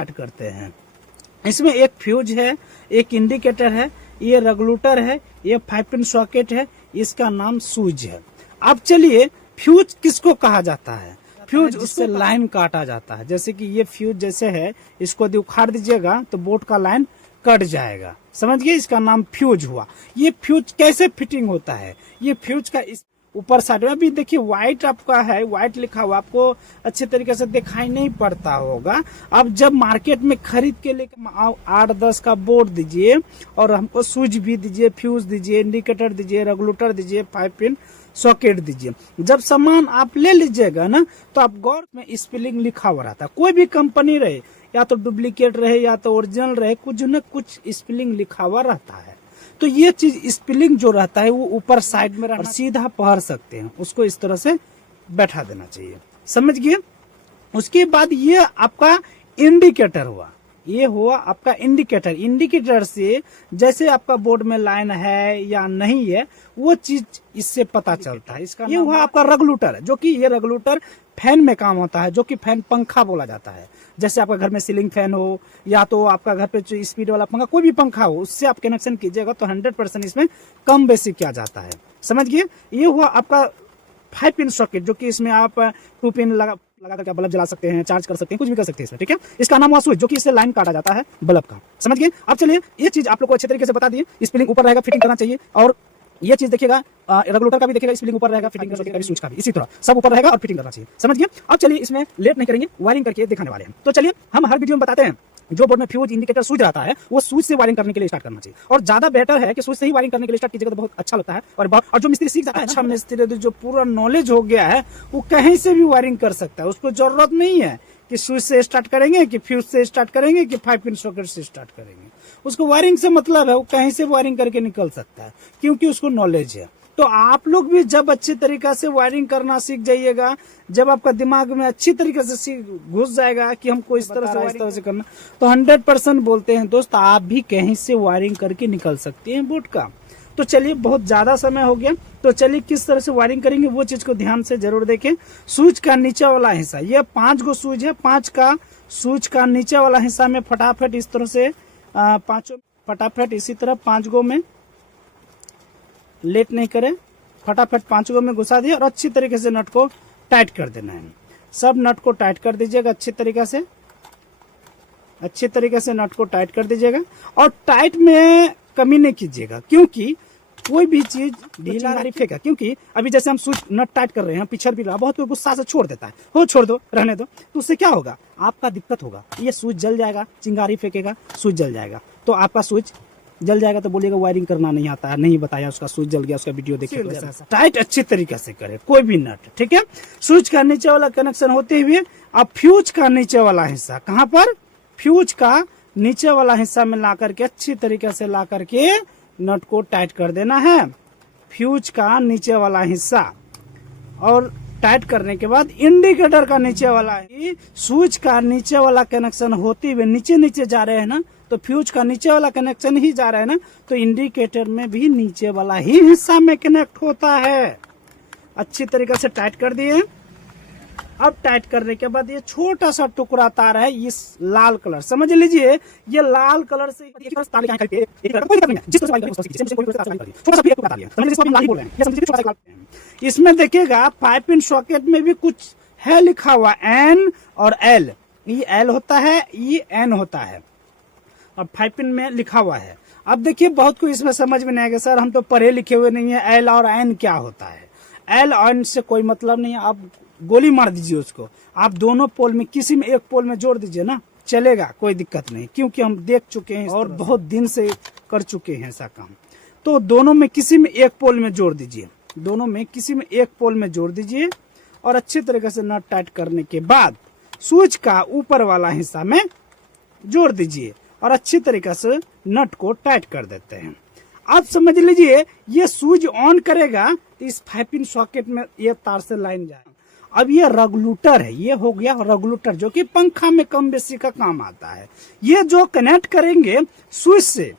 Start करते हैं। इसमें एक फ्यूज है, एक इंडिकेटर है, ये रेगुलेटर है, ये 5 पिन सॉकेट है, इसका नाम स्विच है। अब चलिए फ्यूज किसको कहा जाता है? फ्यूज उससे लाइन काटा जाता है। जैसे कि ये फ्यूज जैसे है, इसको यदि उखाड़ दीजिएगा तो बोर्ड का लाइन कट जाएगा, समझ गए? इसका नाम फ्यूज हुआ। ये फ्यूज कैसे फिटिंग होता है? ये फ्यूज का इस ऊपर साइड में भी देखिए व्हाइट आपका है, व्हाइट लिखा हुआ, आपको अच्छे तरीके से दिखाई नहीं पड़ता होगा। अब जब मार्केट में खरीद के लेकर 8-10 का बोर्ड दीजिए और हमको स्विच भी दीजिए, फ्यूज दीजिए, इंडिकेटर दीजिए, रेगुलेटर दीजिए, 5 पिन सॉकेट दीजिए। जब सामान आप ले लीजिएगा ना तो आप गौर में स्पेलिंग लिखा हुआ रहता है। कोई भी कंपनी रहे, या तो डुप्लीकेट रहे या तो ओरिजिनल रहे, कुछ न कुछ स्पेलिंग लिखा हुआ रहता है। तो ये चीज स्पेलिंग जो रहता है वो ऊपर साइड में रहना, सीधा पढ़ सकते हैं, उसको इस तरह से बैठा देना चाहिए, समझ गए? उसके बाद ये आपका इंडिकेटर हुआ, ये हुआ आपका इंडिकेटर। इंडिकेटर से जैसे आपका बोर्ड में लाइन है या नहीं है वो चीज इससे पता चलता है। इसका ये हुआ आपका रेगुलेटर, जो कि ये रेगुलेटर फैन में काम होता है, जो कि फैन पंखा बोला जाता है। जैसे आपका घर में सीलिंग फैन हो या तो आपका घर पे जो स्पीड वाला पंखा, कोई भी पंखा हो, उससे आप कनेक्शन कीजिएगा तो 100% इसमें कम बेसी किया जाता है, समझ गए? ये हुआ आपका 5 पिन सॉकेट, जो कि इसमें आप 2 पिन लगा करके बल्ब जला सकते हैं, चार्ज कर सकते हैं, कुछ भी कर सकते हैं इसमें, ठीक है? इसका नाम हुआ स्विच, जो कि इससे लाइन काटा जाता है बल्ब का, समझ गए? अब चलिए ये चीज आप लोग को अच्छे तरीके से बता दिए। स्पेलिंग ऊपर रहेगा, फिटिंग करना चाहिए। और ये चीज देखिएगा, रेगुलेटर का भी देखिएगा, स्पेलिंग ऊपर रहेगा, फिटिंग का भी, स्विच का भी इसी तरह सब ऊपर रहेगा और फिटिंग करना चाहिए, समझ गए? अब चलिए इसमें लेट नहीं करेंगे, वायरिंग करके दिखाने वाले हैं। तो चलिए हम हर वीडियो में बताते हैं जो बोर्ड में फ्यूज, इंडिकेटर, स्विच रहता है वो स्विच से वायरिंग करने के लिए स्टार्ट करना चाहिए। और ज्यादा बेटर है कि स्विच से ही वायरिंग करने के लिए स्टार्ट कीजिएगा तो बहुत अच्छा लगता है। और जो मिस्त्री सीख जाता है, अच्छा मिस्त्री जो पूरा नॉलेज हो गया है, वो कहीं से भी वायरिंग कर सकता है। उसको जरूरत नहीं है कि स्विच से स्टार्ट करेंगे, कि फ्यूज से स्टार्ट करेंगे, कि 5 पिन सॉकेट से स्टार्ट करेंगे। उसको वायरिंग से मतलब है, वो कहीं से वायरिंग करके निकल सकता है, क्योंकि उसको नॉलेज है। तो आप लोग भी जब अच्छे तरीका से वायरिंग करना सीख जाइएगा, जब आपका दिमाग में अच्छी तरीके से घुस जाएगा कि हमको इस तरह से करना, तो 100% बोलते हैं दोस्त, आप भी कहीं से वायरिंग करके निकल सकते हैं बोर्ड का। तो चलिए बहुत ज्यादा समय हो गया, तो चलिए किस तरह से वायरिंग करेंगे वो चीज को ध्यान से जरूर देखें। स्विच का नीचे वाला हिस्सा, ये 5 गो स्विच है, 5 का स्विच का नीचे वाला हिस्सा में फटाफट इस तरह से 5 फटाफट इसी तरह 5 गो में, लेट नहीं करें, फटाफट 5 गो में घुसा दिया और अच्छी तरीके से नट को टाइट कर देना है। सब नट को टाइट कर दीजिएगा अच्छी तरीके से, अच्छी तरीके से नट को टाइट कर दीजिएगा। और टाइट में कमी नहीं कीजिएगा, क्योंकि कोई भी चीज ढीला नहीं फेंका। क्योंकि अभी जैसे हम स्विच नट टाइट कर रहे हैं, पिछड़ भी रहा, बहुत कोई गुस्सा से छोड़ देता है, हो छोड़ दो, रहने दो, तो उससे क्या होगा? आपका दिक्कत होगा, ये स्विच जल जाएगा, चिंगारी फेंकेगा, स्विच जल जाएगा। तो आपका स्विच जल जाएगा तो बोलिएगा वायरिंग करना नहीं आता है, नहीं बताया, उसका स्विच जल गया, उसका वीडियो देखिए। टाइट अच्छी तरीके से करे कोई भी नट, ठीक है? स्विच का नीचे वाला कनेक्शन होते हुए अब फ्यूज का नीचे वाला हिस्सा, कहाँ पर? फ्यूज का नीचे वाला हिस्सा में ला करके अच्छी तरीके से ला करके नट को टाइट कर देना है, फ्यूज का नीचे वाला हिस्सा। और टाइट करने के बाद इंडिकेटर का नीचे वाला, स्विच का नीचे वाला कनेक्शन होते हुए नीचे नीचे जा रहे हैं ना, तो फ्यूज का नीचे वाला कनेक्शन ही जा रहा है ना, तो इंडिकेटर में भी नीचे वाला ही हिस्सा में कनेक्ट होता है। अच्छी तरीके से टाइट कर दिए। अब टाइट करने के बाद ये छोटा सा टुकड़ा तार है, इस लाल कलर, समझ लीजिए ये लाल कलर से इसमें देखिएगा 5 पिन सॉकेट में भी कुछ है लिखा हुआ, एन और एल। ये एल होता है, ये एन होता है, और 5 पिन में लिखा हुआ है। अब देखिए बहुत कुछ इसमें समझ में नहीं आएगा, सर हम तो पढ़े लिखे हुए नहीं है, एल और एन क्या होता है? एल और एन से कोई मतलब नहीं है, आप गोली मार दीजिए उसको, आप दोनों पोल में किसी में एक पोल में जोड़ दीजिए ना, चलेगा, कोई दिक्कत नहीं, क्योंकि हम देख चुके हैं और बहुत दिन से कर चुके हैं ऐसा काम। तो दोनों में किसी में एक पोल में जोड़ दीजिए, दोनों में किसी में एक पोल में जोड़ दीजिए और अच्छी तरीके से नट टाइट करने के बाद स्विच का ऊपर वाला हिस्सा में जोड़ दीजिए और अच्छी तरीके से नट को टाइट कर देते हैं। आप समझ लीजिए ये स्विच ऑन करेगा तो इस 5 पिन सॉकेट में ये तार से लाइन जाए। अब ये रेगुलेटर है, ये हो गया रेगुलेटर, जो कि पंखा में कम बेसी का काम आता है। ये जो कनेक्ट करेंगे स्विच से,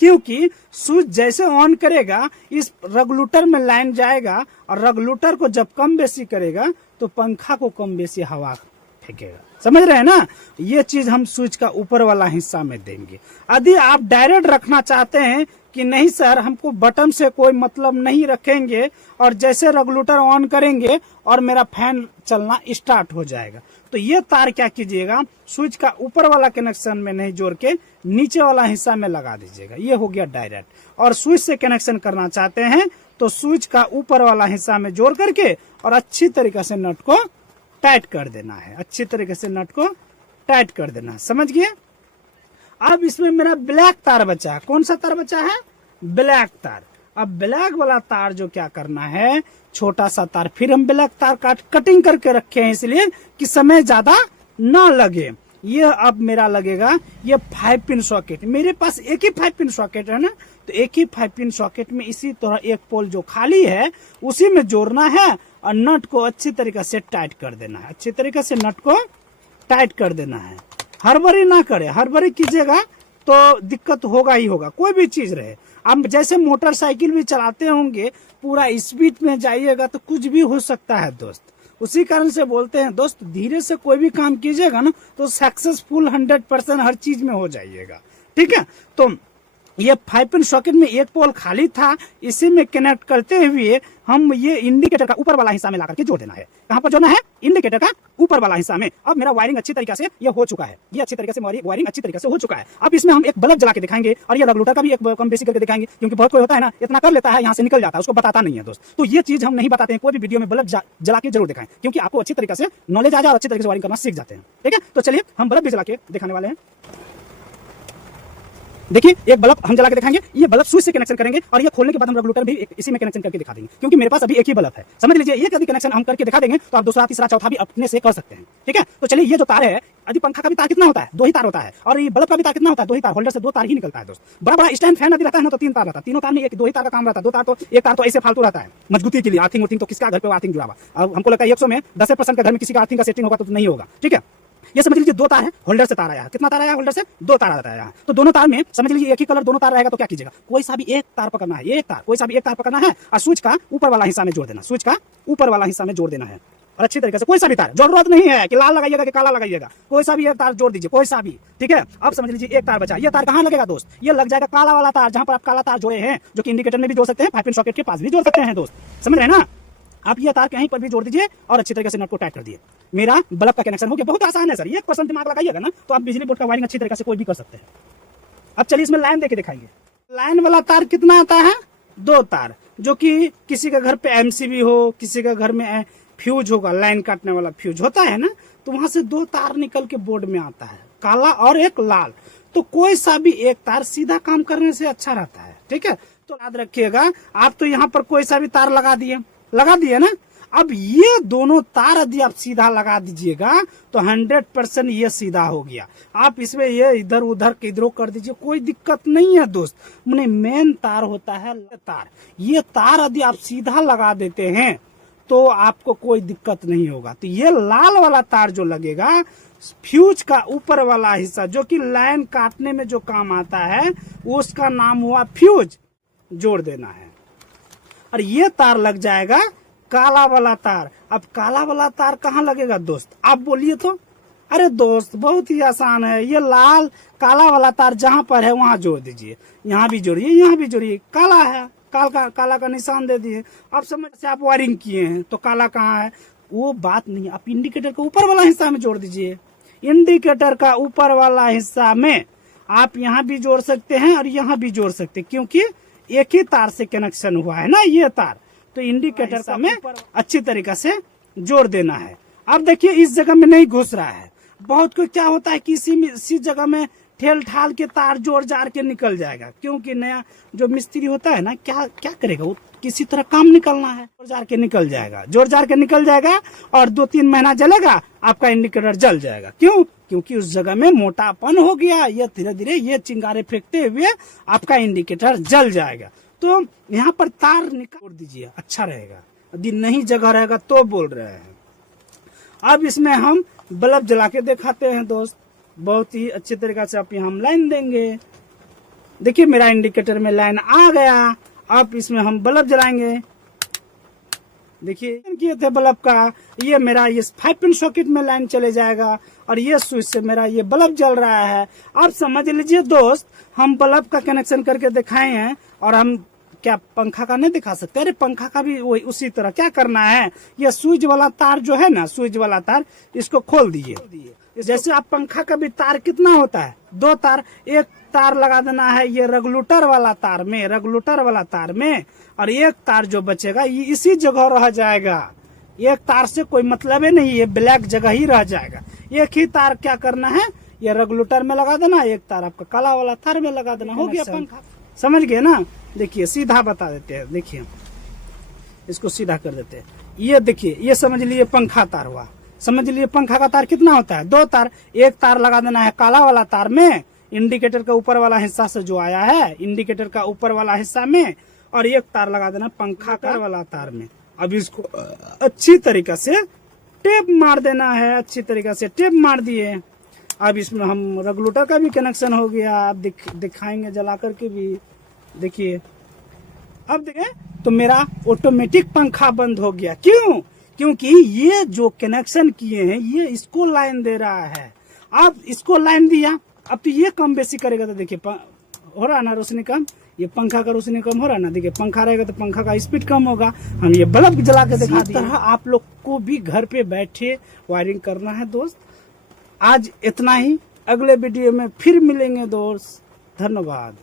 क्योंकि स्विच जैसे ऑन करेगा इस रेगुलेटर में लाइन जाएगा और रेगुलेटर को जब कम बेसी करेगा तो पंखा को कम बेसी हवा फेंकेगा, समझ रहे हैं ना। ये चीज हम स्विच का ऊपर वाला हिस्सा में देंगे। यदि आप डायरेक्ट रखना चाहते हैं कि नहीं सर हमको बटन से कोई मतलब नहीं रखेंगे और जैसे रेगुलेटर ऑन करेंगे और मेरा फैन चलना स्टार्ट हो जाएगा, तो ये तार क्या कीजिएगा, स्विच का ऊपर वाला कनेक्शन में नहीं जोड़ के नीचे वाला हिस्सा में लगा दीजिएगा। ये हो गया डायरेक्ट। और स्विच से कनेक्शन करना चाहते हैं तो स्विच का ऊपर वाला हिस्सा में जोड़ करके और अच्छी तरीके से नट को टाइट कर देना है। अच्छी तरीके से नट को टाइट कर देना है, समझ गए। अब इसमें मेरा ब्लैक तार बचा। कौन सा तार बचा है? ब्लैक तार। अब ब्लैक वाला तार जो क्या करना है, छोटा सा तार, फिर हम ब्लैक तार कटिंग करके रखे हैं इसलिए कि समय ज्यादा ना लगे। ये अब मेरा लगेगा ये 5 पिन सॉकेट। मेरे पास एक ही 5 पिन सॉकेट है ना, तो एक ही 5 पिन सॉकेट में इसी तरह एक पोल जो खाली है उसी में जोड़ना है और नट को अच्छी तरीके से टाइट कर देना है। अच्छी तरीके से नट को टाइट कर देना है। हड़बड़ी ना करे, हड़बड़ी कीजिएगा तो दिक्कत होगा ही होगा। कोई भी चीज रहे, आप जैसे मोटरसाइकिल भी चलाते होंगे, पूरा स्पीड में जाइएगा तो कुछ भी हो सकता है दोस्त। उसी कारण से बोलते हैं दोस्त, धीरे से कोई भी काम कीजिएगा ना तो सक्सेसफुल 100% हर चीज में हो जाइएगा। ठीक है, तो ये 5 पिन सॉकेट में एक पोल खाली था, इसी में कनेक्ट करते हुए हम ये इंडिकेटर का ऊपर वाला हिस्सा में लाकर के जोड़ देना है। कहां पर जोड़ना है? इंडिकेटर का ऊपर वाला हिस्सा में। अब मेरा वायरिंग अच्छी तरीके से ये हो चुका है, ये अच्छी तरीके से वायरिंग अच्छी तरीके से हो चुका है। अब इसमें हम एक बल्ब जला के दिखाएंगे और ये रेगुलेटर का भी एक कम बेसी करके दिखाएंगे, क्योंकि बहुत कोई होता है ना इतना कर लेता है यहाँ से निकल जाता है, उसको बताता नहीं है दोस्त। तो ये चीज हम नहीं बताते हैं, कोई भी वीडियो में बल्ब जला के जरूर दिखाएं, क्योंकि आपको अच्छी तरीके से नॉलेज आ जाए और अच्छी तरीके से वायरिंग करना सीख जाते हैं। ठीक है, तो चलिए हम बल्ब भी जला के दिखाने वाले हैं। देखिए एक बल्ब हम जला के दिखाएंगे, ये बल्ब स्विच से कनेक्शन करेंगे और ये खोलने के बाद हम रेगुलेटर भी इसी में कनेक्शन करके दिखा देंगे, क्योंकि मेरे पास अभी एक ही बल्ब है। समझ लीजिए, ये यदि कनेक्शन हम करके दिखा देंगे तो आप दूसरा तीसरा चौथा भी अपने से कर सकते हैं। ठीक है, तो चलिए ये जो तार है, यदि पंखा का भी तार कितना होता है? 2 ही तार होता है। और ये बल्ब का भी तार कितना होता है? 2 ही तार। होल्डर से 2 तार ही निकलता है दोस्त। बड़ा बड़ा स्टैंड फैन यदि रहता है ना तो 3 तार रहता है। तीनों तार में एक 2 ही तार का काम रहता है। 2 तार तो एक तार तो ऐसे फालतू रहता है मजबूती के लिए, आर्थिंग उर्थिंग तो किसका घर पे आर्थिंग जुड़ा हुआ। अब हमको लगता है 100 में 10% का घर में किसी का आर्थिंग का सेटिंग होगा तो नहीं होगा। ठीक है, ये समझ लीजिए 2 तार है, होल्डर से तार आया। कितना तार आया? होल्डर से 2 तार आता है यहाँ। तो दोनों तार में समझ लीजिए एक ही कलर दोनों तार रहेगा, तो क्या कीजिएगा, कोई सा भी एक तार पकड़ना है, एक तार, कोई सा भी एक तार पकड़ना है और स्विच का ऊपर वाला हिस्सा में जोड़ देना। स्विच का ऊपर वाला हिस्सा में जोड़ देना है और अच्छी तरीके से कोई सा भी तार, जरूरत नहीं है कि लाल लगाइएगा कि काला लगाइएगा, कोई सा भी एक तार जोड़ दीजिए, कोई सा भी। ठीक है, अब समझ लीजिए एक तार बचा। ये तार कहाँ लगेगा दोस्त? ये लग जाएगा काला वाला तार, जहां पर आप काला तार जोड़े हैं, जो कि इंडिकेटर में भी जोड़ सकते हैं, 5 पिन सॉकेट के पास भी जोड़ सकते हैं दोस्त। समझ रहे हैं ना। आप ये तार कहीं पर भी जोड़ दीजिए और अच्छी तरीके से नट को टाइट कर दिए। मेरा बल्ब का कनेक्शन हो गया। बहुत आसान है सर, 1% दिमाग लगाइएगा ना तो आप बिजली बोर्ड का वायरिंग अच्छी तरीके से कोई भी कर सकते हैं। अब चलिए इसमें लाइन देके दिखाएंगे। लाइन वाला तार कितना आता है? 2 तार, जो कि किसी का घर पे एमसीबी हो, किसी का घर में फ्यूज होगा, लाइन काटने वाला फ्यूज होता है ना, तो वहां से 2 तार निकल के बोर्ड में आता है, काला और एक लाल। तो कोई सा भी एक तार सीधा काम करने से अच्छा रहता है। ठीक है, तो याद रखिएगा। आप तो यहाँ पर कोई सा भी तार लगा दिए ना। अब ये दोनों तार यदि आप सीधा लगा दीजिएगा तो 100% ये सीधा हो गया। आप इसमें ये इधर उधर किधरों कर दीजिए, कोई दिक्कत नहीं है दोस्त। मेन तार होता है तार। ये तार यदि आप सीधा लगा देते हैं तो आपको कोई दिक्कत नहीं होगा। तो ये लाल वाला तार जो लगेगा, फ्यूज का ऊपर वाला हिस्सा जो कि लाइन काटने में जो काम आता है, उसका नाम हुआ फ्यूज, जोड़ देना है। और ये तार लग जाएगा काला वाला तार। अब काला वाला तार कहाँ लगेगा दोस्त? आप बोलिए तो। अरे दोस्त बहुत ही आसान है, ये लाल काला वाला तार जहां पर है वहां जोड़ दीजिए। यहाँ भी जोड़िए, यहाँ भी जोड़िए। काला है, काला का निशान दे दिए। अब समझ से आप वायरिंग किए हैं तो काला कहाँ है, वो बात नहीं। आप इंडिकेटर के ऊपर वाला हिस्सा में जोड़ दीजिए। इंडिकेटर का ऊपर वाला हिस्सा में आप यहाँ भी जोड़ सकते हैं और यहाँ भी जोड़ सकते हैं, क्योंकि एक ही तार से कनेक्शन हुआ है ना ये तार। तो इंडिकेटर का में अच्छी तरीके से जोड़ देना है। अब देखिए इस जगह में नहीं घुस रहा है। बहुत को क्या होता है कि इसी जगह में ठेल ठाल के तार जोड़ जार के निकल जाएगा, क्योंकि नया जो मिस्त्री होता है ना, क्या करेगा वो, किसी तरह काम निकलना है, जोड़ जार के निकल जाएगा और 2-3 महीना जलेगा, आपका इंडिकेटर जल जाएगा। क्यों? क्योंकि उस जगह में मोटापन हो गया। ये धीरे धीरे ये चिंगारे फेंकते हुए आपका इंडिकेटर जल जाएगा। तो यहाँ पर तार निकाल दीजिए, अच्छा रहेगा। यदि नहीं जगह रहेगा तो बोल रहे हैं। अब इसमें हम बल्ब जला के दिखाते हैं दोस्त, बहुत ही अच्छे तरीके से। आप यहाँ हम लाइन देंगे। देखिए मेरा इंडिकेटर में लाइन आ गया। अब इसमें हम बल्ब जलाएंगे। देखिए किए थे बल्ब का, ये मेरा ये 5 पिन सॉकेट में लाइन चले जाएगा और ये स्विच से मेरा ये बल्ब जल रहा है। आप समझ लीजिए दोस्त, हम बल्ब का कनेक्शन करके दिखाए हैं और हम क्या पंखा का नहीं दिखा सकते? अरे पंखा का भी वही उसी तरह क्या करना है, ये स्विच वाला तार जो है ना, स्विच वाला तार इसको खोल दीजिए। जैसे आप पंखा का भी तार कितना होता है, 2 तार, एक तार लगा देना है ये रेगुलेटर वाला तार में, रेगुलेटर वाला तार में, और एक तार जो बचेगा ये इसी जगह रह जाएगा। एक तार से कोई मतलब ही नहीं, ये ब्लैक जगह ही रह जाएगा। एक ही तार क्या करना है, ये रेगुलेटर में लगा देना, एक तार आपका काला वाला तार में लगा देना, हो गया पंखा। समझ गए ना? देखिए सीधा बता देते हैं, देखिए इसको सीधा कर देते हैं। ये देखिए, ये समझ लिए पंखा तार हुआ। समझ लिए पंखा का तार कितना होता है, 2 तार। एक तार लगा देना है काला वाला तार में, इंडिकेटर का ऊपर वाला हिस्सा से जो आया है, इंडिकेटर का ऊपर वाला हिस्सा में, और एक तार लगा देना पंखा का वाला तार में। अब इसको अच्छी तरीका से टेप मार देना है, अच्छी तरीका से टेप मार दिए। अब इसमें हम रेगुलेटर का भी कनेक्शन हो गया, आप दिखाएंगे जला करके भी। देखिए अब देखिए तो मेरा ऑटोमेटिक पंखा बंद हो गया। क्यों? क्योंकि ये जो कनेक्शन किए हैं ये इसको लाइन दे रहा है। अब इसको लाइन दिया, अब तो ये कम बेसी करेगा तो देखिए हो रहा ना रोशनी कम, ये पंखा का रोशनी कम हो रहा ना। देखिए पंखा रहेगा तो पंखा का स्पीड कम होगा। हम ये बल्ब जला के दिखा दिए। तरह आप लोग को भी घर पे बैठे वायरिंग करना है दोस्त। आज इतना ही, अगले वीडियो में फिर मिलेंगे दोस्त। धन्यवाद।